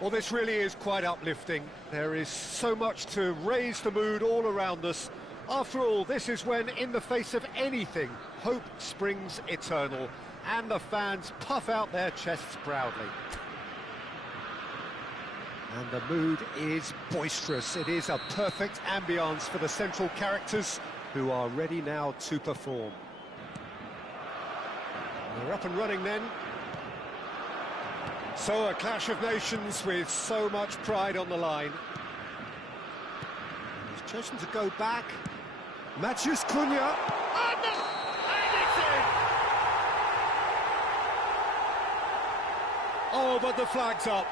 Well, this really is quite uplifting. There is so much to raise the mood all around us. After all, this is when, in the face of anything, hope springs eternal, and the fans puff out their chests proudly. And the mood is boisterous. It is a perfect ambience for the central characters, who are ready now to perform. They're up and running then. So a clash of nations with so much pride on the line. He's chosen to go back. Mathias Cunha. And it's in! Oh, but the flag's up.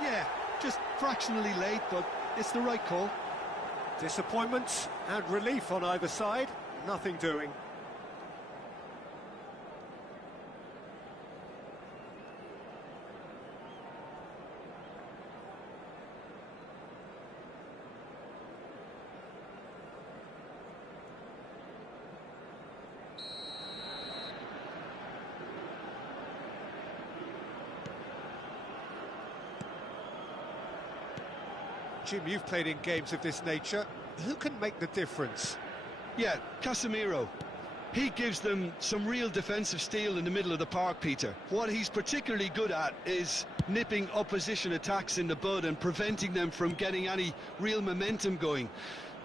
Yeah, just fractionally late, but it's the right call. Disappointment and relief on either side. Nothing doing. Jim, you've played in games of this nature. Who can make the difference? Yeah, Casemiro. He gives them some real defensive steel in the middle of the park, Peter. What he's particularly good at is nipping opposition attacks in the bud and preventing them from getting any real momentum going.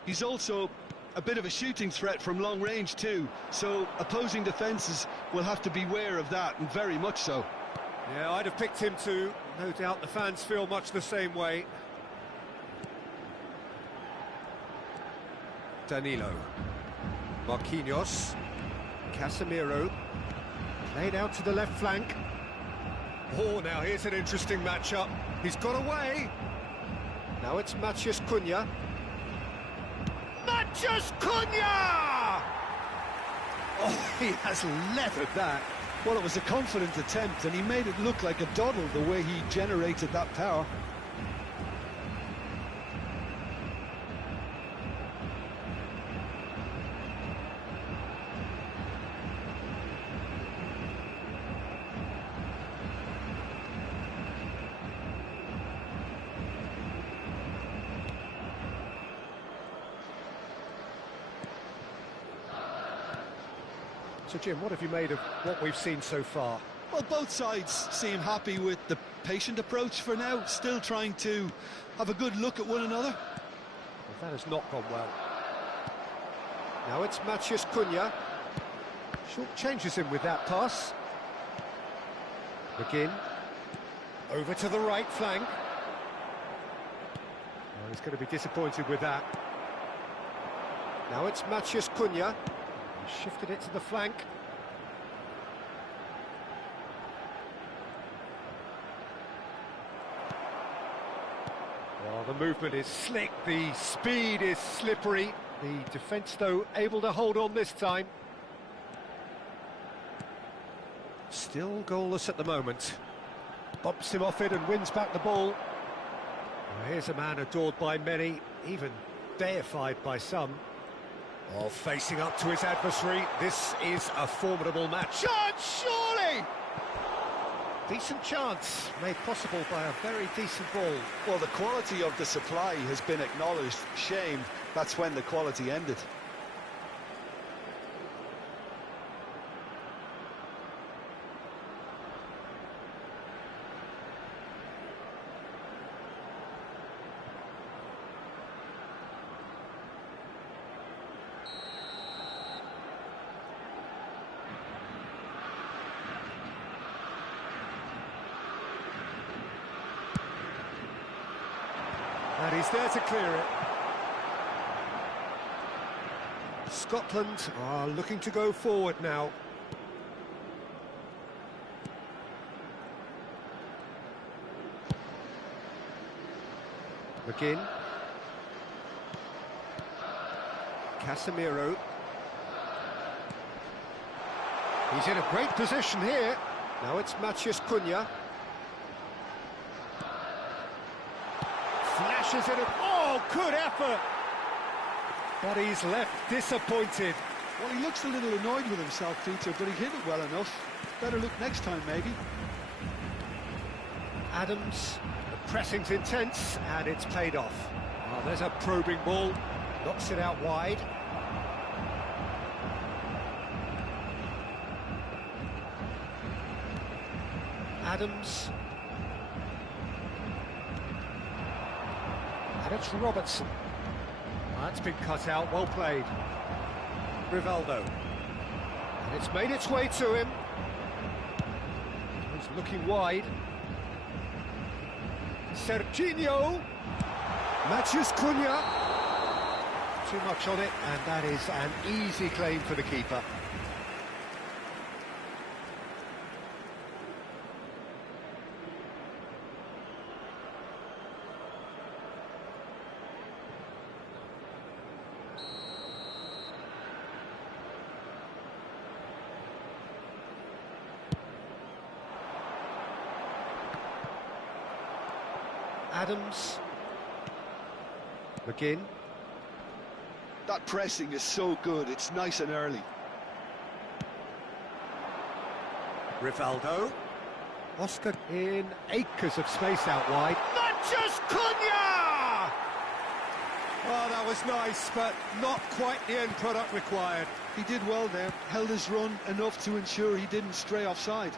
He's also a bit of a shooting threat from long range too, so opposing defences will have to beware of that, and very much so. Yeah, I'd have picked him too. No doubt the fans feel much the same way. Danilo, Marquinhos, Casemiro, played out to the left flank. Oh, now here's an interesting matchup. He's got away. Now it's Mathias Cunha. Mathias Cunha! Oh, he has leathered that. Well, it was a confident attempt, and he made it look like a doddle the way he generated that power. So, Jim, what have you made of what we've seen so far? Well, both sides seem happy with the patient approach for now, still trying to have a good look at one another. Well, that has not gone well. Now it's Mathias Cunha. Short changes him with that pass. McGinn. Over to the right flank. Oh, he's going to be disappointed with that. Now it's Mathias Cunha. Shifted it to the flank. Well, the movement is slick, the speed is slippery. The defence, though, able to hold on this time. Still goalless at the moment. Bumps him off it and wins back the ball. Well, here's a man adored by many, even deified by some. Oh, facing up to his adversary, this is a formidable match. Chance, surely! Decent chance, made possible by a very decent ball. Well, the quality of the supply has been acknowledged. Shame, that's when the quality ended. And he's there to clear it. Scotland are looking to go forward now. McGinn. Casemiro. He's in a great position here. Now it's Mathias Cunha. Flashes it. Oh, good effort! But he's left disappointed. Well, he looks a little annoyed with himself, Peter, but he hit it well enough. Better look next time, maybe. Adams, the pressing's intense, and it's paid off. Oh, there's a probing ball, knocks it out wide. Adams. And it's Robertson. That's been cut out, well played. Rivaldo. And it's made its way to him. He's looking wide. Serginho. Matheus Cunha. Too much on it, and that is an easy claim for the keeper. Adams. McGinn. That pressing is so good, it's nice and early. Rivaldo. Oscar in acres of space out wide. Matheus Cunha! Oh, that was nice, but not quite the end product required. He did well there, held his run enough to ensure he didn't stray offside.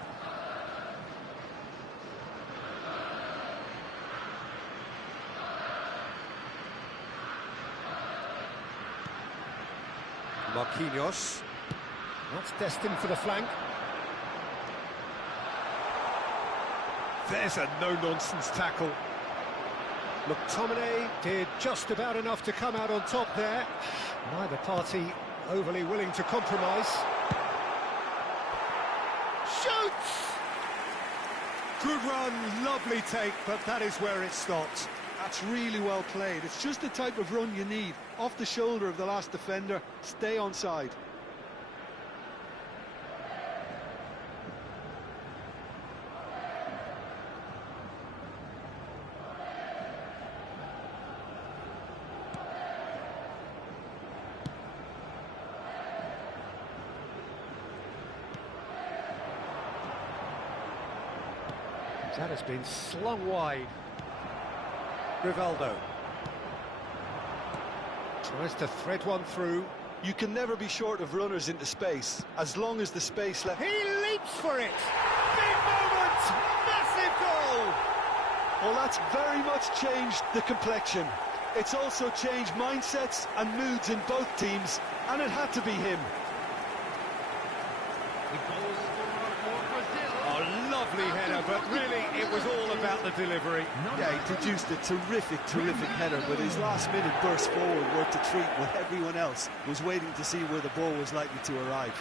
Marquinhos. That's destined for the flank. There's a no-nonsense tackle. McTominay did just about enough to come out on top there. Neither party overly willing to compromise. Shoots! Good run, lovely take, but that is where it stopped. That's really well played. It's just the type of run you need. Off the shoulder of the last defender, stay onside. That has been slung wide. Rivaldo tries to thread one through. You can never be short of runners into space, as long as the space left. He leaps for it! Big moment! Massive goal! Well, that's very much changed the complexion. It's also changed mindsets and moods in both teams, and it had to be him. Oh, lovely header, but really it was all about the delivery. Yeah, he produced a terrific header, but his last-minute burst forward worked a treat when everyone else was waiting to see where the ball was likely to arrive.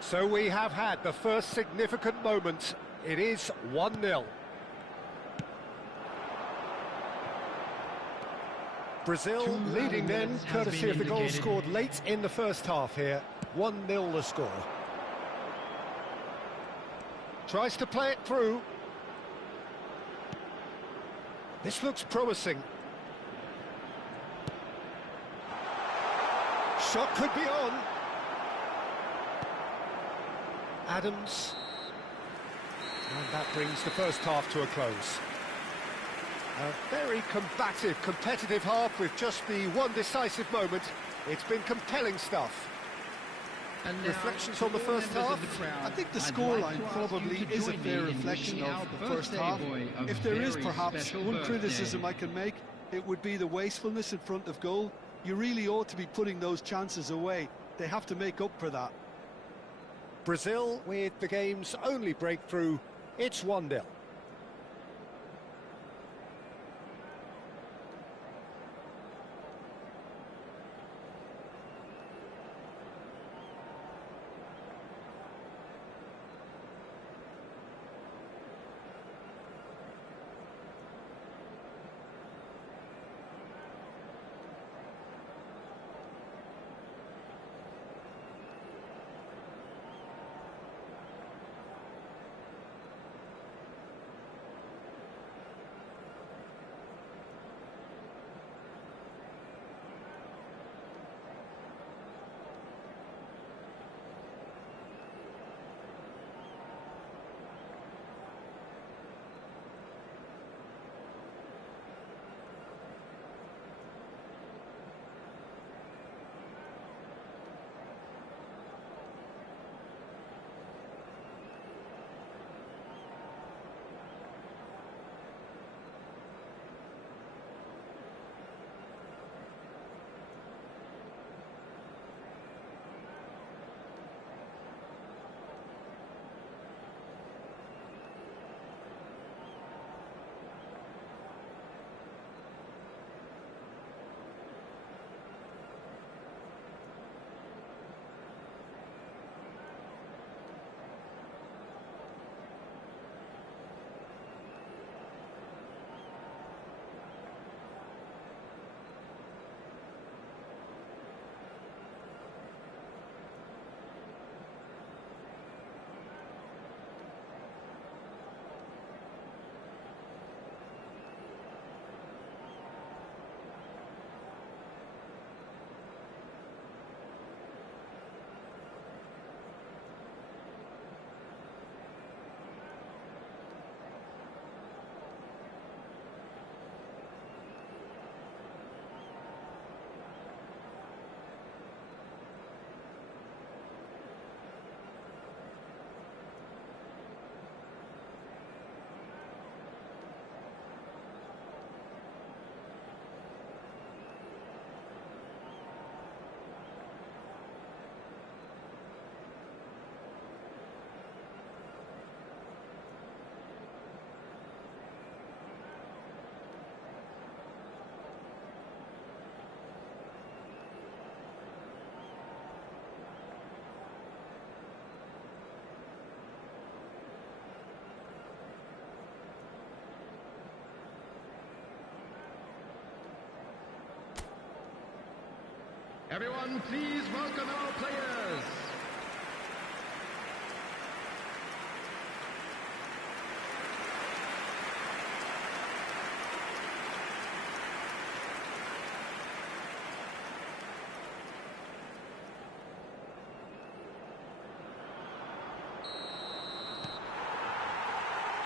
So we have had the first significant moment. It is 1-0. Brazil leading then, courtesy of the goal scored late in the first half here. 1-0 the score. Tries to play it through. This looks promising. Shot could be on. Adams, and that brings the first half to a close. A very combative, competitive half with just the one decisive moment. It's been compelling stuff. Reflections on the first half? I think the scoreline probably is a fair reflection of the first half. If there is perhaps one criticism I can make, it would be the wastefulness in front of goal. You really ought to be putting those chances away. They have to make up for that. Brazil with the game's only breakthrough. It's 1-0. Everyone, please welcome our players.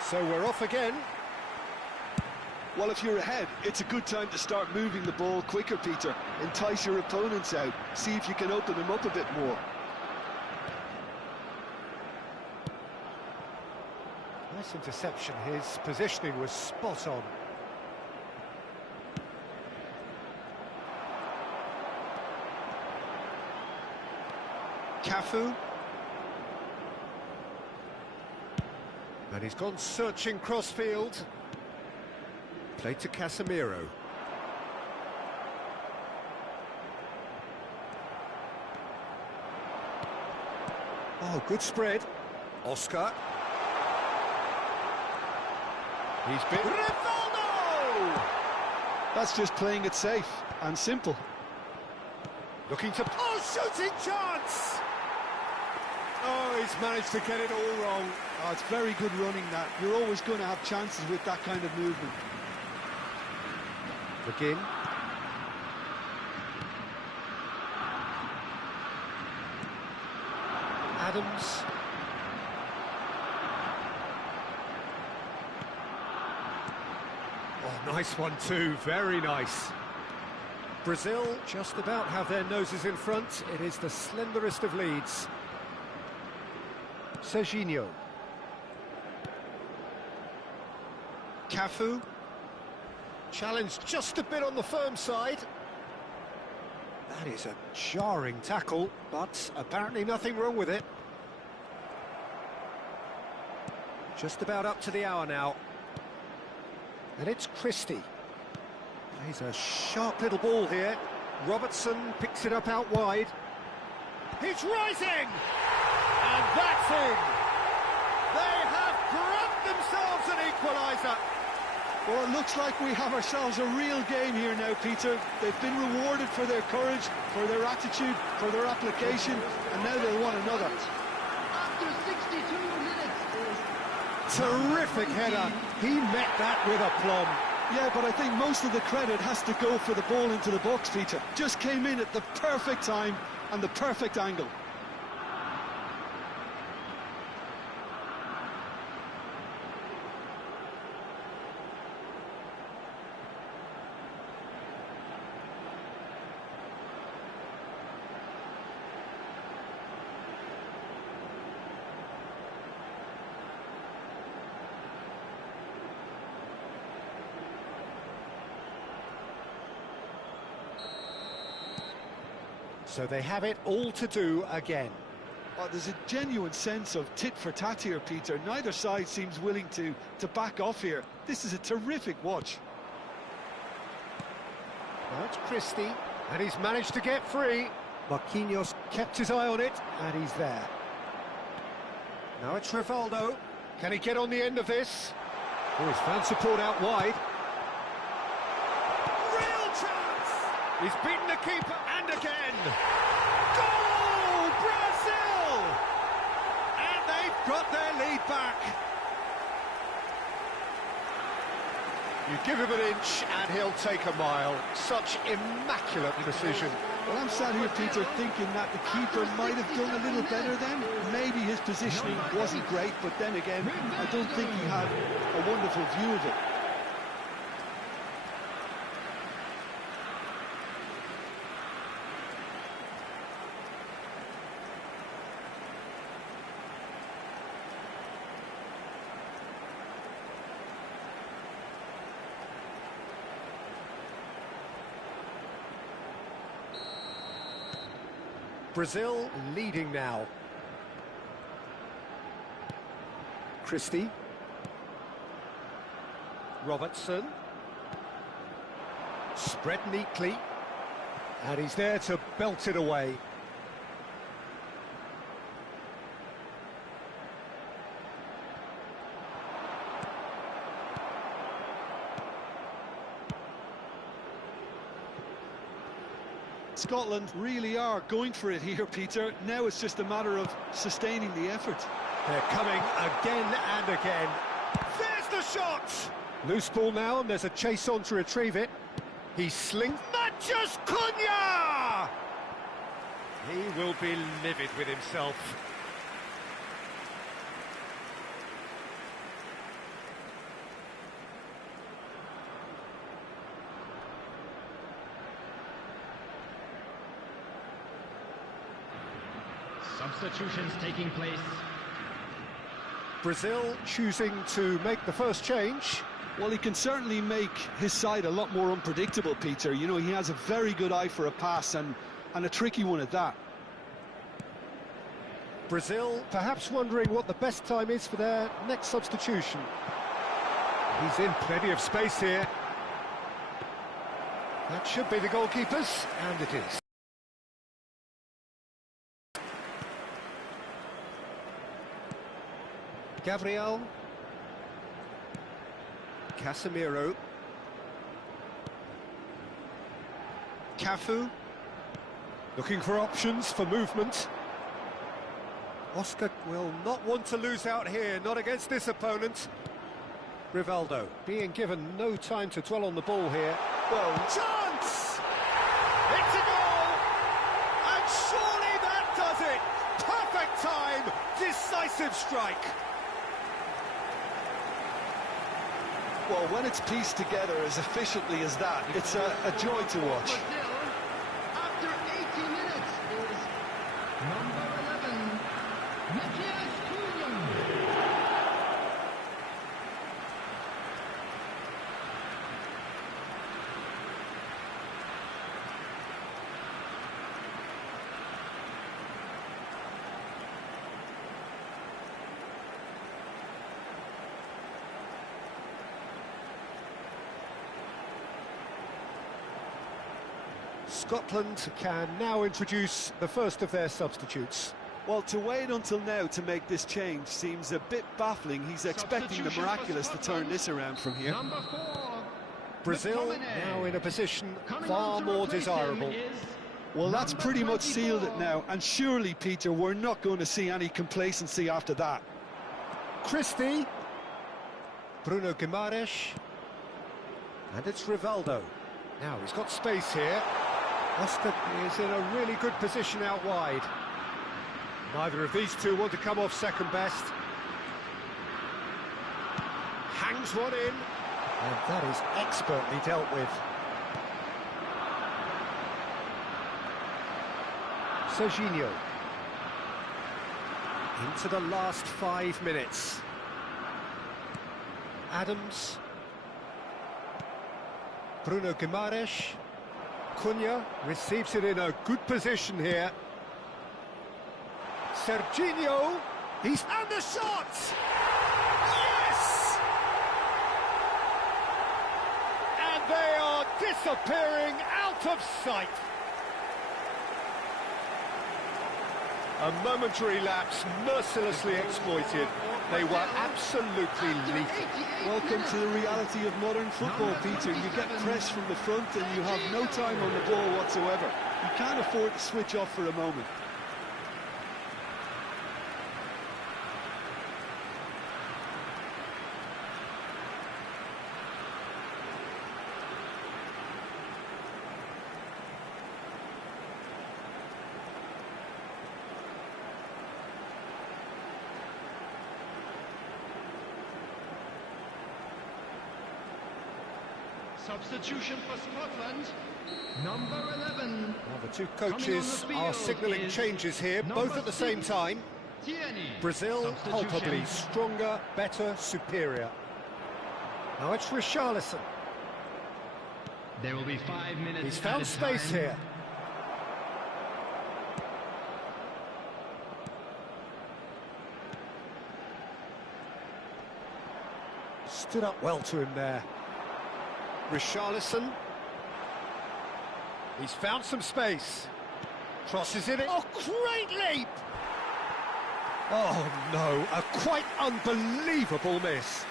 So we're off again. Well, if you're ahead, it's a good time to start moving the ball quicker, Peter. Entice your opponents out. See if you can open them up a bit more. Nice interception. His positioning was spot on. Cafu. And he's gone searching crossfield. Played to Casemiro. Oh, good spread. Oscar. He's been... Rivaldo! That's just playing it safe and simple. Looking to... Oh, shooting chance! Oh, he's managed to get it all wrong. Oh, it's very good running, that. You're always going to have chances with that kind of movement. Begin. Adams. Oh, nice one too, very nice. Brazil just about have their noses in front. It is the slenderest of leads. Serginho. Cafu. Challenged just a bit on the firm side. That is a jarring tackle, but apparently nothing wrong with it. Just about up to the hour now. And it's Christie. Plays a sharp little ball here. Robertson picks it up out wide. He's rising! And that's in! They have grabbed themselves an equaliser! Well, it looks like we have ourselves a real game here now, Peter. They've been rewarded for their courage, for their attitude, for their application, and now they'll want another. After 62 minutes. Terrific header. He met that with aplomb. Yeah, but I think most of the credit has to go for the ball into the box, Peter. Just came in at the perfect time and the perfect angle. So they have it all to do again. Oh, there's a genuine sense of tit for tat here, Peter. Neither side seems willing to back off here. This is a terrific watch. Now it's Christie, and he's managed to get free. Marquinhos kept his eye on it, and he's there. Now it's Rivaldo. Can he get on the end of this? Oh, he's found support out wide. Real chance! He's beaten the keeper, and again! Goal! Brazil! And they've got their lead back. You give him an inch and he'll take a mile. Such immaculate precision. Well, I'm sat here, Peter, thinking that the keeper might have done a little better then. Maybe his positioning wasn't great, but then again, I don't think he had a wonderful view of it. Brazil leading now. Christie. Robertson. Spread neatly. And he's there to belt it away. Scotland really are going for it here, Peter. Now it's just a matter of sustaining the effort. They're coming again and again. There's the shot! Loose ball now, and there's a chase on to retrieve it. He slings... Matches Cunha! He will be livid with himself. Substitutions taking place. Brazil choosing to make the first change. Well, he can certainly make his side a lot more unpredictable, Peter. You know, he has a very good eye for a pass and a tricky one at that. Brazil perhaps wondering what the best time is for their next substitution. He's in plenty of space here. That should be the goalkeepers, and it is. Gabriel. Casemiro. Cafu. Looking for options for movement. Oscar will not want to lose out here, not against this opponent. Rivaldo being given no time to dwell on the ball here. Well, chance! It's a goal! And surely that does it! Perfect time! Decisive strike! Well, when it's pieced together as efficiently as that, it's a joy to watch. Brazil, after 80 minutes, is number 11, Matches Cunha. Scotland can now introduce the first of their substitutes. Well, to wait until now to make this change seems a bit baffling. He's expecting the miraculous to turn this around from here. Number 4, Brazil now in a position far more desirable. Well, that's pretty much sealed it now, and surely, Peter, we're not going to see any complacency after that. Christie. Bruno Guimaraes. And it's Rivaldo. Now, he's got space here. Oscar is in a really good position out wide. Neither of these two want to come off second best. Hangs one in. And that is expertly dealt with. Serginho. Into the last 5 minutes. Adams. Bruno Guimaraes. Cunha receives it in a good position here. Serginho. He's... And the shot! Yes! And they are disappearing out of sight. A momentary lapse mercilessly exploited. They were absolutely lethal. Welcome to the reality of modern football, Peter. You get pressed from the front and you have no time on the ball whatsoever. You can't afford to switch off for a moment. Substitution for Scotland, number 11. Well, the two coaches are signalling changes here, both at the same time. Tierney. Brazil palpably stronger, better, superior. Now it's Richarlison. There will be 5 minutes. He's found space here. Stood up well to him there. Richarlison. He's found some space. Crosses in it. Oh, great leap! Oh, no, a quite unbelievable miss.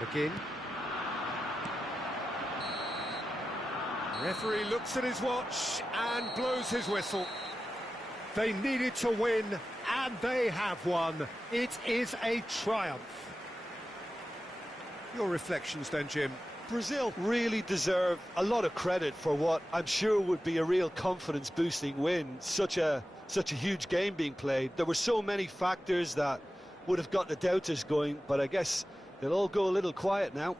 McGinn. Referee looks at his watch and blows his whistle. They needed to win, and they have won. It is a triumph. Your reflections then, Jim? Brazil really deserve a lot of credit for what I'm sure would be a real confidence-boosting win. Such a huge game being played. There were so many factors that would have got the doubters going, but I guess they'll all go a little quiet now.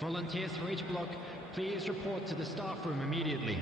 Volunteers for each block, please report to the staff room immediately.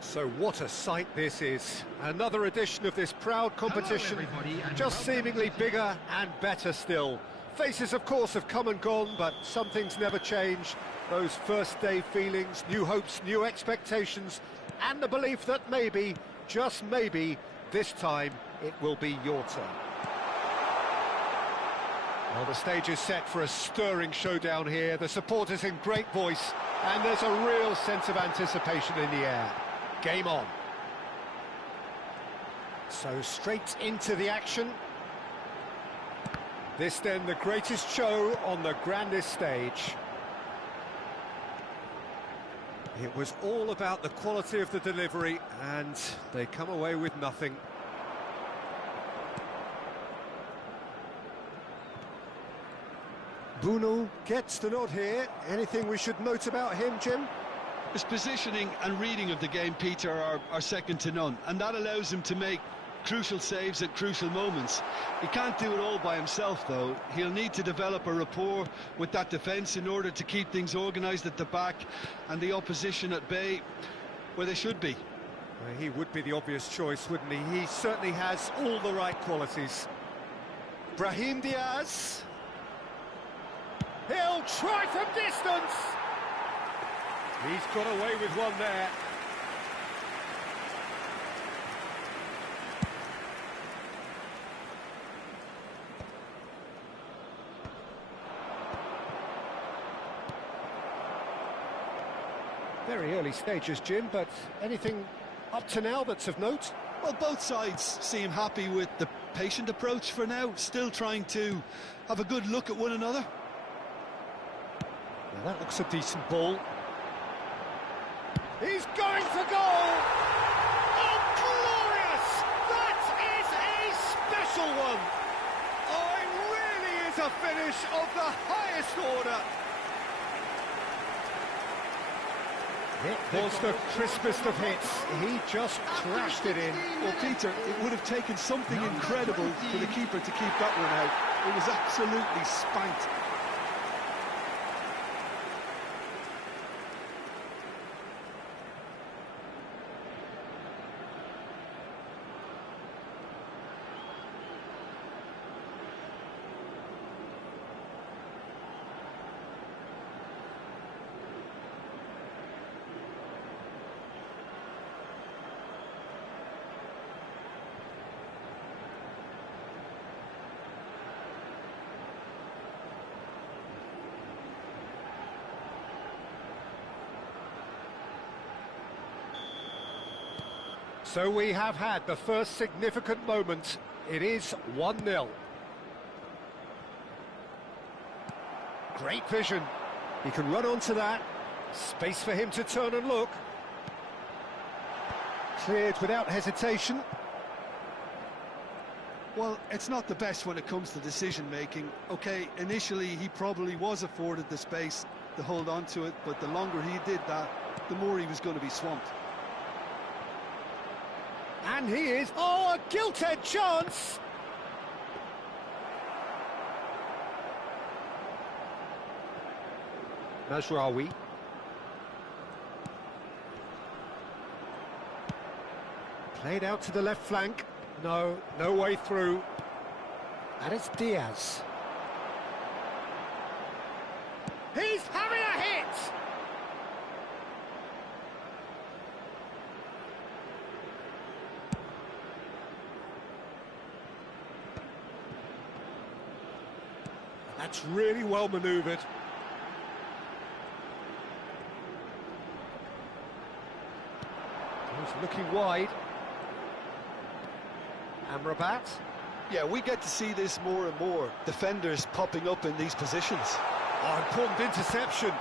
So what a sight this is. Another edition of this proud competition, just seemingly bigger and better still. Faces, of course, have come and gone, but some things never change. Those first day feelings, new hopes, new expectations, and the belief that maybe, just maybe, this time it will be your turn. Well, the stage is set for a stirring showdown here. The supporters in great voice, and there's a real sense of anticipation in the air. Game on. So straight into the action. This then the greatest show on the grandest stage. It was all about the quality of the delivery, and they come away with nothing. Bruno gets the nod here. Anything we should note about him, Jim? His positioning and reading of the game, Peter, are second to none, and that allows him to make crucial saves at crucial moments. He can't do it all by himself, though. He'll need to develop a rapport with that defence in order to keep things organised at the back and the opposition at bay where they should be. Well, he would be the obvious choice, wouldn't he? He certainly has all the right qualities. Brahim Diaz. He'll try from distance. He's got away with one there. Very early stages, Jim, but anything up to now that's of note? Well, both sides seem happy with the patient approach for now, still trying to have a good look at one another. Now that looks a decent ball. He's going for goal! Oh, glorious! That is a special one! Oh, it really is a finish of the highest order! It was the crispest of hits. He just crashed it in. Well, Peter, it would have taken something incredible for the keeper to keep that one out. It was absolutely spanked. So we have had the first significant moment. It is 1-0. Great vision. He can run onto that. Space for him to turn and look. Cleared without hesitation. Well, it's not the best when it comes to decision-making. OK, initially he probably was afforded the space to hold on to it, but the longer he did that, the more he was going to be swamped. And he is... Oh, a gilt-edged chance! Mazraoui. Played out to the left flank. No way through. And it's Diaz. He's having a hit! That's really well manoeuvred. He's looking wide. Amrabat. Yeah, we get to see this more and more. Defenders popping up in these positions. Oh, important interception.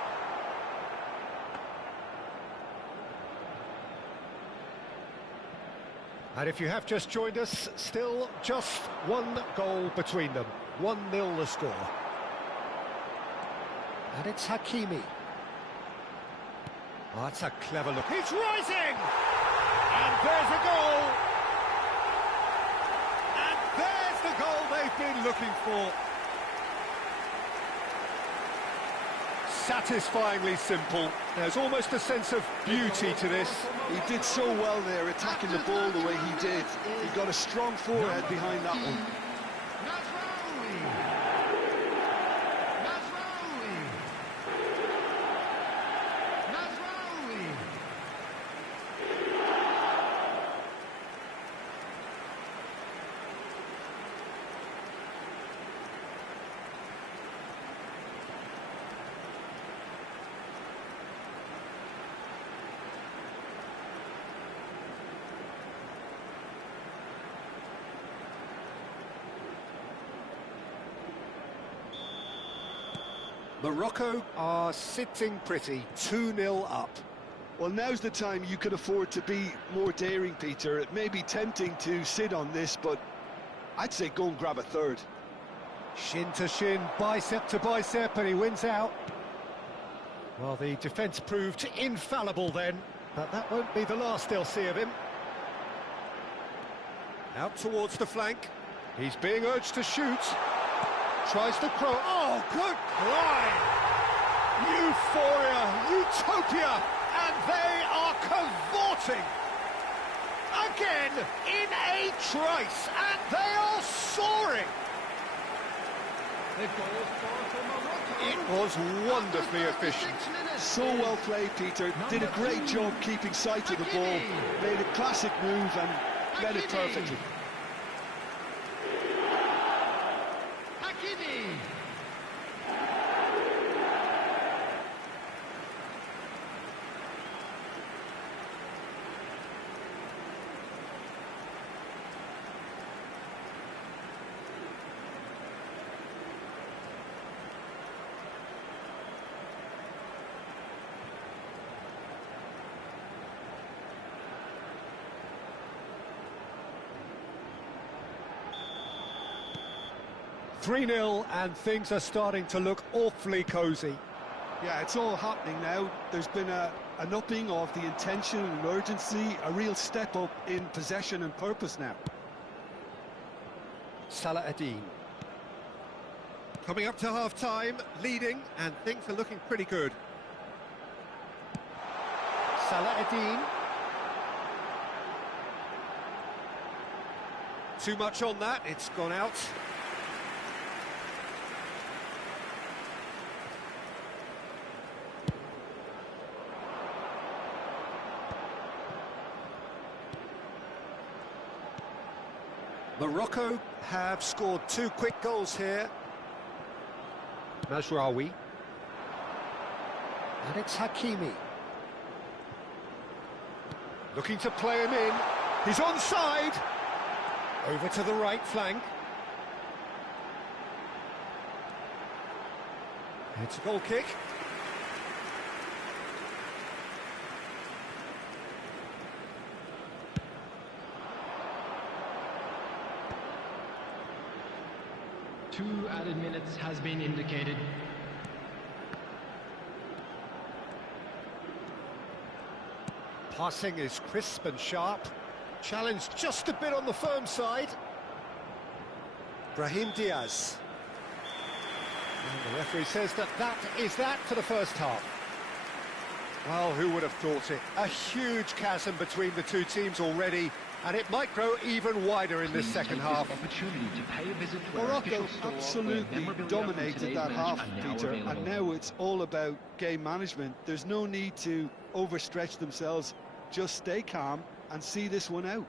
And if you have just joined us, still just one goal between them. 1-0 the score. And it's Hakimi. Oh, that's a clever look. He's rising! And there's a goal! And there's the goal they've been looking for. Satisfyingly simple. There's almost a sense of beauty to this. He did so well there, attacking the ball the way he did. He got a strong forehead behind that one. Morocco are sitting pretty, 2-0 up. Well, now's the time you could afford to be more daring, Peter. It may be tempting to sit on this, but I'd say go and grab a third. Shin to shin, bicep to bicep, and he wins out. Well, the defence proved infallible then, but that won't be the last they'll see of him. Out towards the flank. He's being urged to shoot. Tries to cross. Oh, good line! Euphoria, utopia, and they are cavorting again in a trice, and they are soaring. It was wonderfully efficient. So well played, Peter. Did a great job keeping sight of the ball. Made a classic move and led it perfectly. .3-0 and things are starting to look awfully cosy. Yeah, it's all happening now. There's been an upping of the intention and urgency, a real step up in possession and purpose now. Salah Ad-Din. Coming up to half-time, leading, and things are looking pretty good. Salah Ad-Din. Too much on that, it's gone out. Morocco have scored 2 quick goals here. Mazraoui. And it's Hakimi. Looking to play him in. He's onside. Over to the right flank. It's a goal kick. added minutes has been indicated. Passing is crisp and sharp. Challenged just a bit on the firm side. Brahim Diaz. And the referee says that is that for the first half. Well, who would have thought it? A huge chasm between the two teams already, and it might grow even wider in this second half. Morocco absolutely dominated that half, Peter, and now it's all about game management. There's no need to overstretch themselves. Just stay calm and see this one out.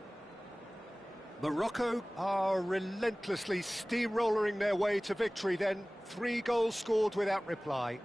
Morocco are relentlessly steamrolling their way to victory then. 3 goals scored without reply.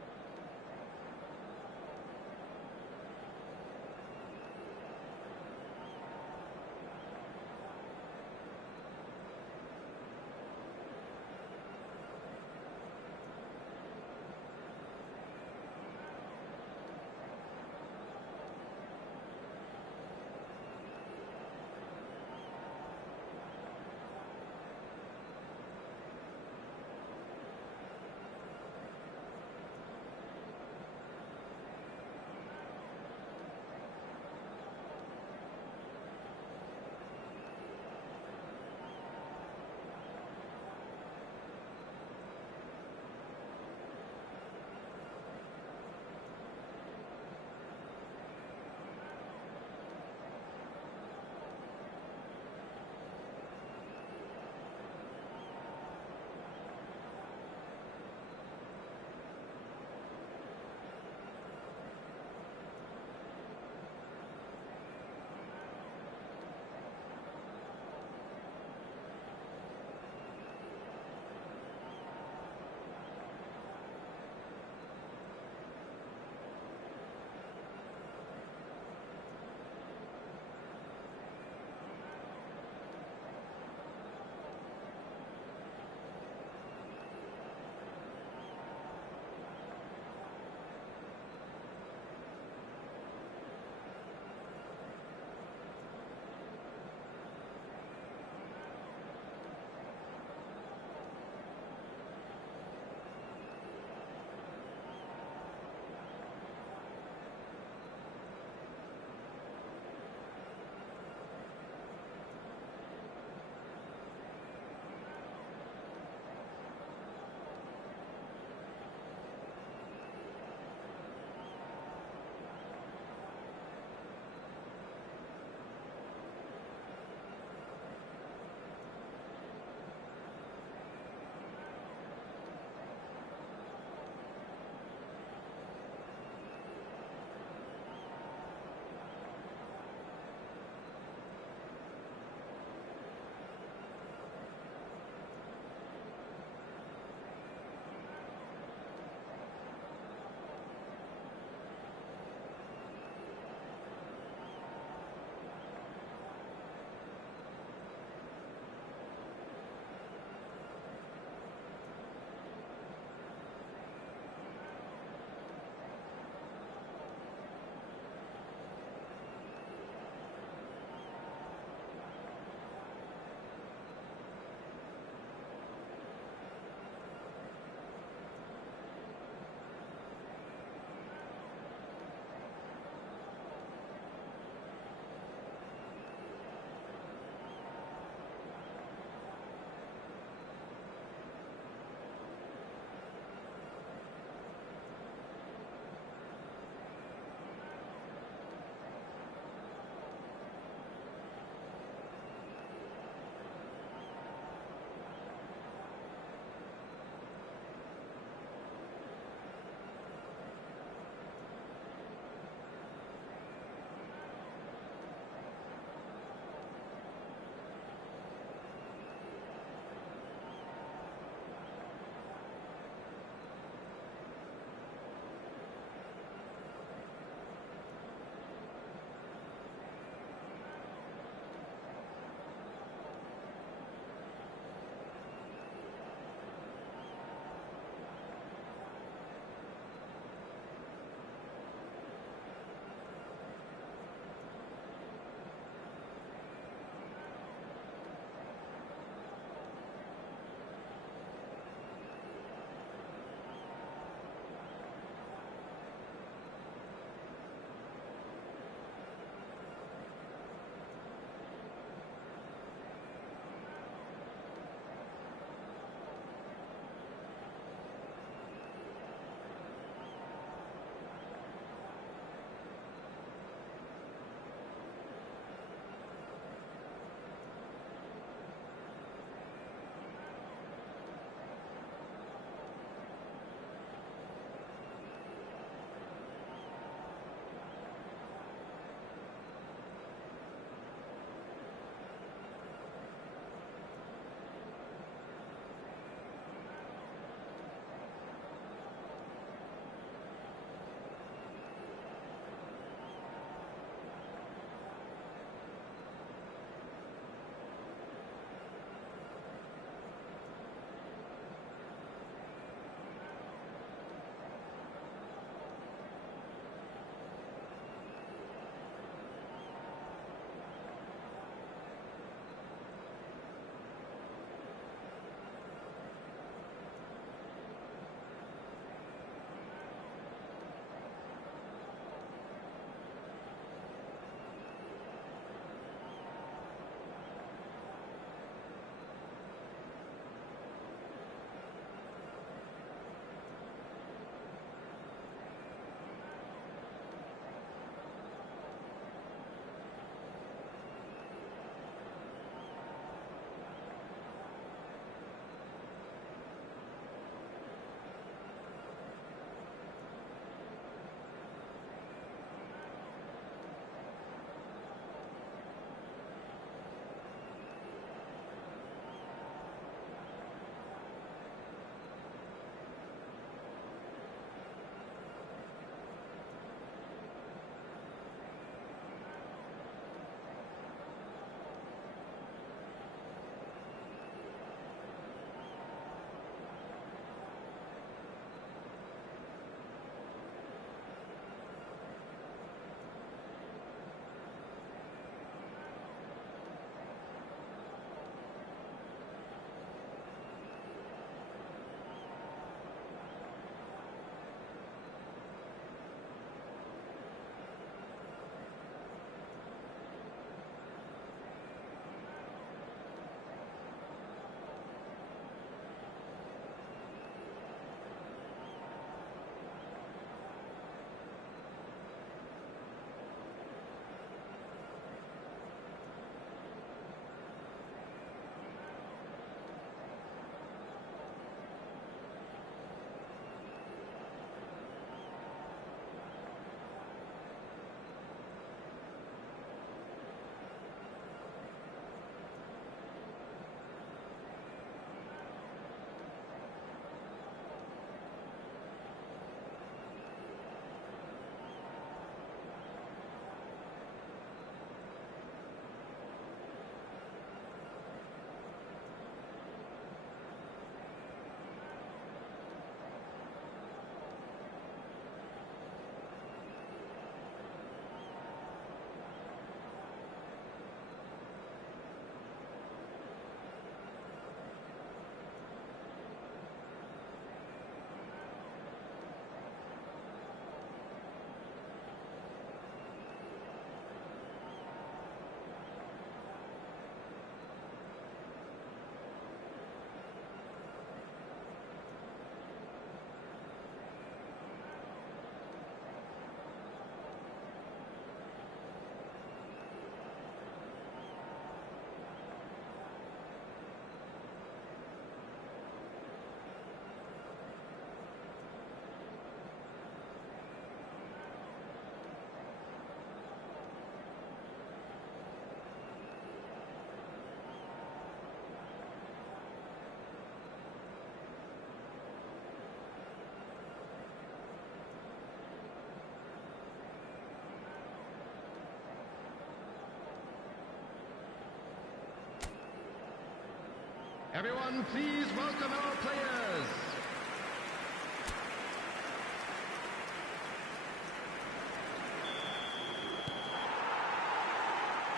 Everyone, please welcome our players.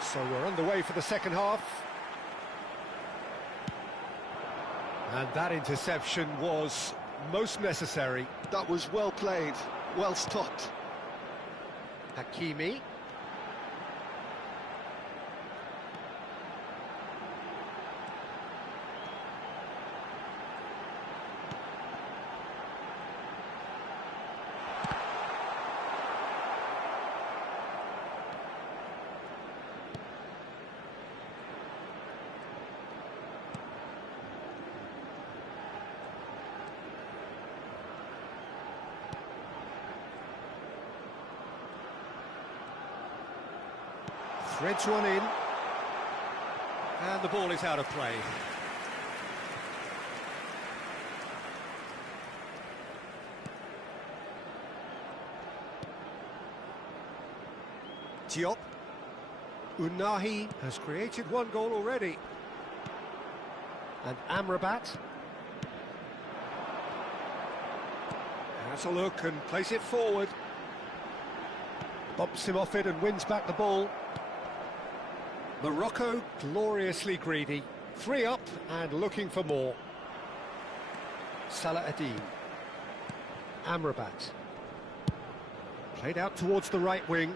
So we're underway for the second half. And that interception was most necessary. That was well played, well stopped. Hakimi. Threads one in, and the ball is out of play. Diop. Unahi has created one goal already. And Amrabat has a look and plays it forward. Bumps him off it and wins back the ball. Morocco gloriously greedy, 3 up and looking for more. Salah Adin. Amrabat. Played out towards the right wing.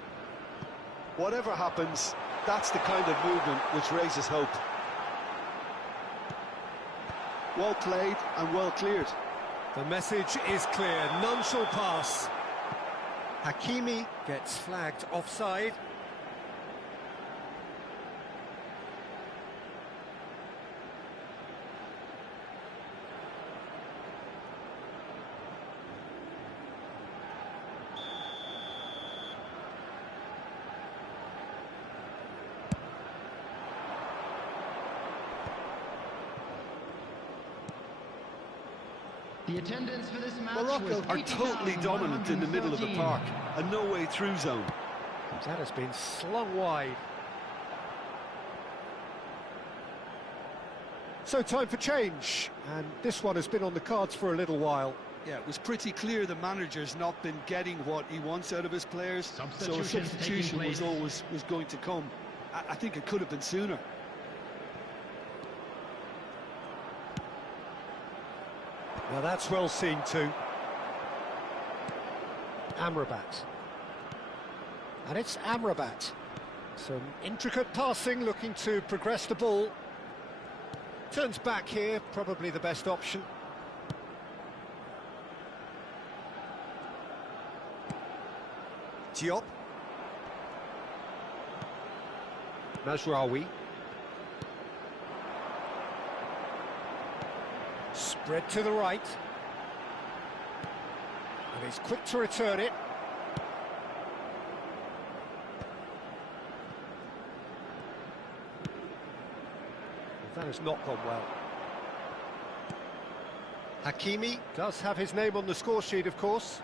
Whatever happens, that's the kind of movement which raises hope. Well played and well cleared. The message is clear, none shall pass. Hakimi gets flagged offside. The attendance for this match Morocco was are totally dominant in the middle of the 80,113. park, a no-way through zone. That has been slung wide. So time for change, and this one has been on the cards for a little while. Yeah, it was pretty clear the manager's not been getting what he wants out of his players, so a Substitutions substitution taking was place. always going to come. I think it could have been sooner. Now that's well seen too. Amrabat. And it's Amrabat. Some intricate passing, looking to progress the ball. Turns back here, probably the best option. Diop. Mazraoui. Spread to the right. And he's quick to return it. That has not gone well. Hakimi does have his name on the score sheet, of course.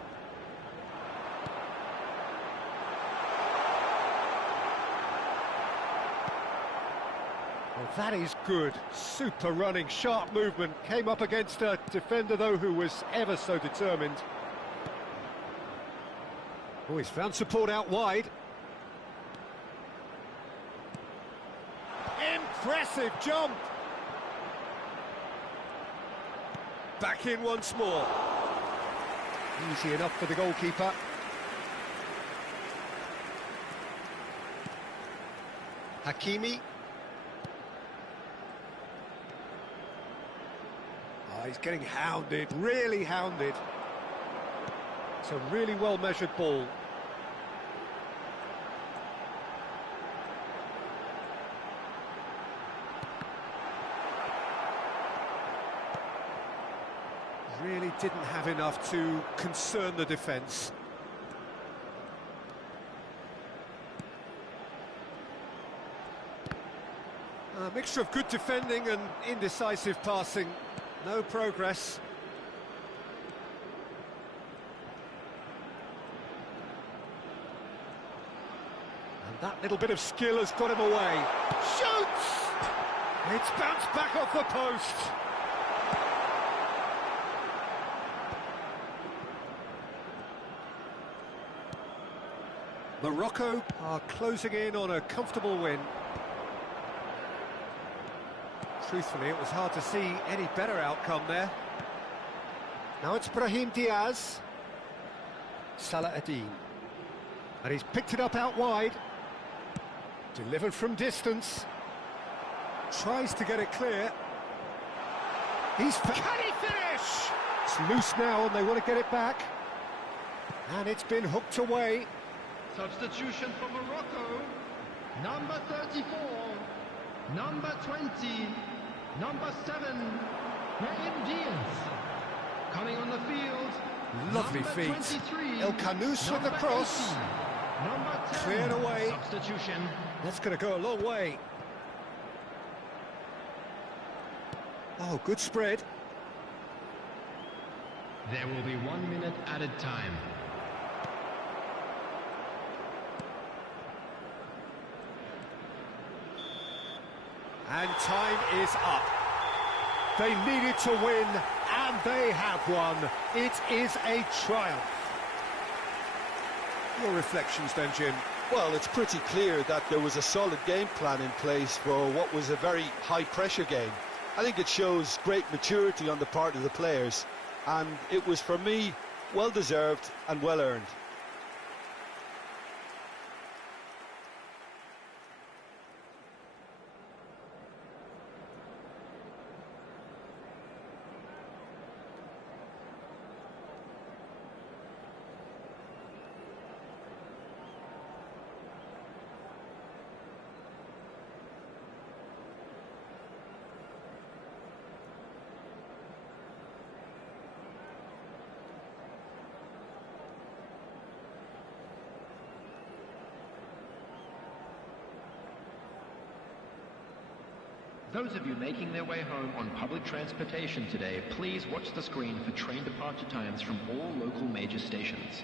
Well, that is good. Super running, sharp movement. Came up against a defender, though, who was ever so determined. Oh, he's found support out wide. Impressive jump. Back in once more. Easy enough for the goalkeeper. Hakimi. Oh, he's getting hounded, really hounded. It's a really well-measured ball. Really didn't have enough to concern the defence. A mixture of good defending and indecisive passing. No progress. And that little bit of skill has got him away. Shoots! It's bounced back off the post. Morocco are closing in on a comfortable win. Truthfully, it was hard to see any better outcome there. Now it's Brahim Diaz. Salah Adin. And he's picked it up out wide. Delivered from distance. Tries to get it clear. Can he finish? It's loose now and they want to get it back. And it's been hooked away. Substitution for Morocco. Number 34, number 20, number 7, Brahim Diaz. Coming on the field, Lovely number feet. 23, El Kanous with the number cross. 18, number 10. Cleared away. Substitution. That's going to go a long way. Oh, good spread. There will be 1 minute added time. And time is up. They needed to win, and they have won. It is a triumph. Your reflections then, Jim? Well, it's pretty clear that there was a solid game plan in place for what was a very high-pressure game. I think it shows great maturity on the part of the players, and it was, for me, well-deserved and well-earned. Those of you making their way home on public transportation today, please watch the screen for train departure times from all local major stations.